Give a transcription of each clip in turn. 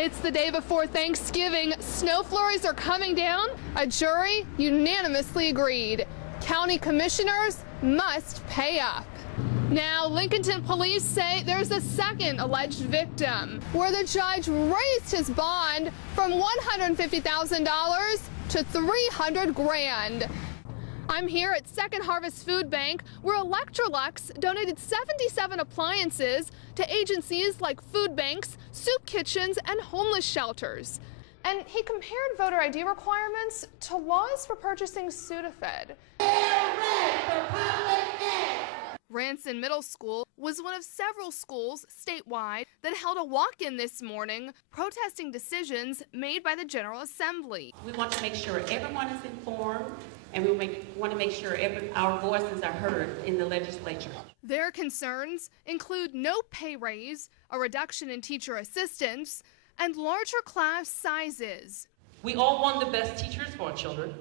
It's the day before Thanksgiving. Snow flurries are coming down. A jury unanimously agreed. County commissioners must pay up. Now, Lincolnton police say there's a second alleged victim, where the judge raised his bond from $150,000 to $300,000. I'm here at Second Harvest Food Bank, where Electrolux donated 77 appliances to agencies like food banks, soup kitchens, and homeless shelters. And he compared voter ID requirements to laws for purchasing Sudafed. Ranson Middle School was one of several schools statewide that held a walk-in this morning protesting decisions made by the General Assembly. We want to make sure everyone is informed, and we want to make sure our voices are heard in the legislature. Their concerns include no pay raise, a reduction in teacher assistants, and larger class sizes. We all want the best teachers for our children,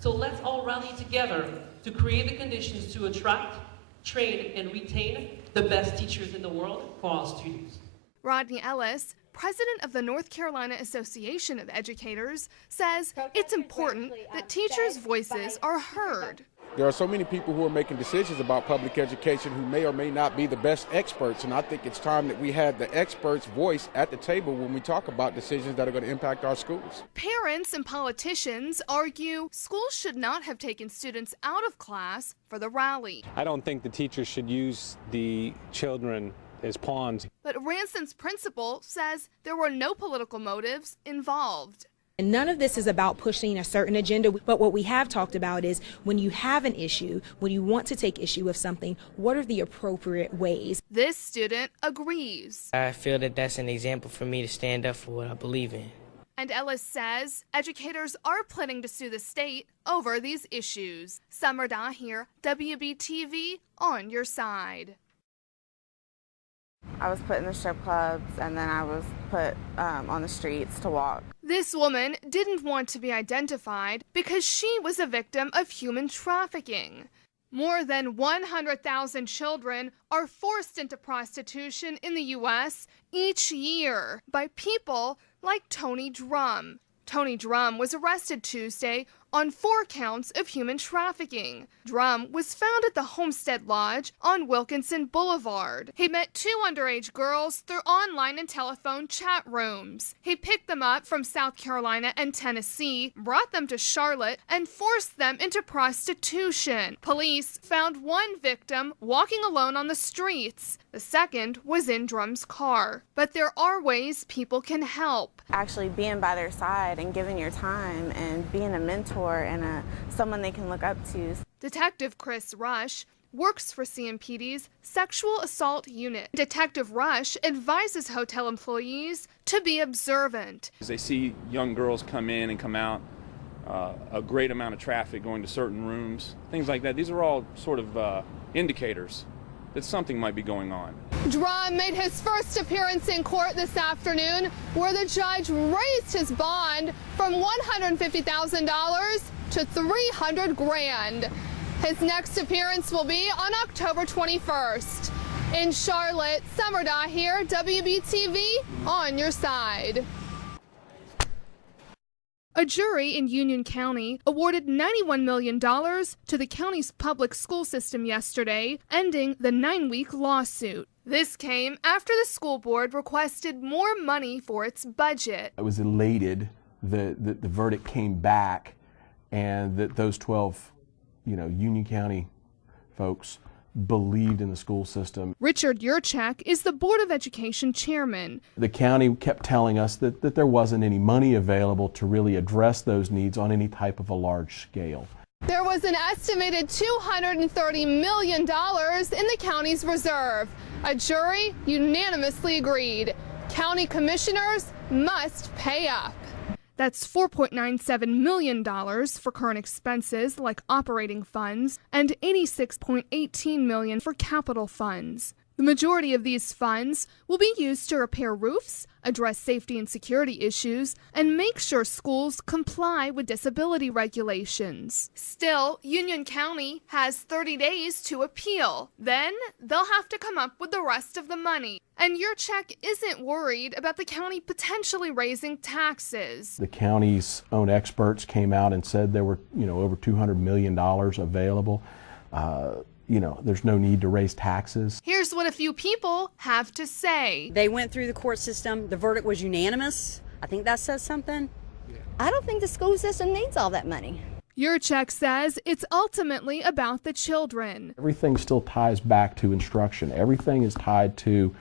so let's all rally together to create the conditions to attract, train, and retain the best teachers in the world for our students. Rodney Ellis, president of the North Carolina Association of Educators, says it's important that teachers' voices are heard. There are so many people who are making decisions about public education who may or may not be the best experts, and I think it's time that we had the experts' voice at the table when we talk about decisions that are going to impact our schools. Parents and politicians argue schools should not have taken students out of class for the rally. I don't think the teachers should use the children as pawns. But Ranson's principal says there were no political motives involved. And none of this is about pushing a certain agenda, but what we have talked about is when you have an issue, when you want to take issue with something, what are the appropriate ways? This student agrees. I feel that that's an example for me to stand up for what I believe in. And Ellis says educators are planning to sue the state over these issues. Samar Dahir, WBTV, on your side. I was put in the strip clubs, and then I was put on the streets to walk. This woman didn't want to be identified because she was a victim of human trafficking. More than 100,000 children are forced into prostitution in the U.S. each year by people like Tony Drum. Tony Drum was arrested Tuesday on 4 counts of human trafficking. Drum was found at the Homestead Lodge on Wilkinson Boulevard. He met 2 underage girls through online and telephone chat rooms. He picked them up from South Carolina and Tennessee, brought them to Charlotte, and forced them into prostitution. Police found 1 victim walking alone on the streets. The second was in Drum's car. But there are ways people can help. Actually being by their side and giving your time and being a mentor and someone they can look up to. Detective Chris Rush works for CMPD's Sexual Assault Unit. Detective Rush advises hotel employees to be observant. As they see young girls come in and come out, a great amount of traffic going to certain rooms, things like that. These are all sort of indicators that something might be going on. Drum made his first appearance in court this afternoon, where the judge raised his bond from $150,000 to $300,000. His next appearance will be on October 21st. In Charlotte, Samar Dahir, WBTV, on your side. A jury in Union County awarded $91 million to the county's public school system yesterday, ending the 9-week lawsuit. This came after the school board requested more money for its budget. I was elated that the verdict came back and that those 12, Union County folks believed in the school system. Richard Yurchak is the Board of Education chairman. The county kept telling us that there wasn't any money available to really address those needs on any type of a large scale. There was an estimated $230 million in the county's reserve. A jury unanimously agreed. County commissioners must pay up. That's $4.97 million for current expenses like operating funds and $86.18 million for capital funds. The majority of these funds will be used to repair roofs, address safety and security issues, and make sure schools comply with disability regulations. Still, Union County has 30 days to appeal. Then they'll have to come up with the rest of the money. And your check isn't worried about the county potentially raising taxes. The county's own experts came out and said there were, over $200 million available. There's no need to raise taxes. Here's what a few people have to say. They went through the court system. The verdict was unanimous. I think that says something. I don't think the school system needs all that money. Your check says it's ultimately about the children. Everything still ties back to instruction. Everything is tied to,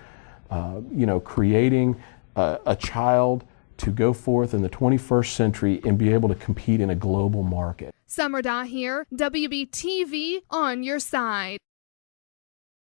creating a child to go forth in the 21st century and be able to compete in a global market. Samar Dahir, WBTV, on your side.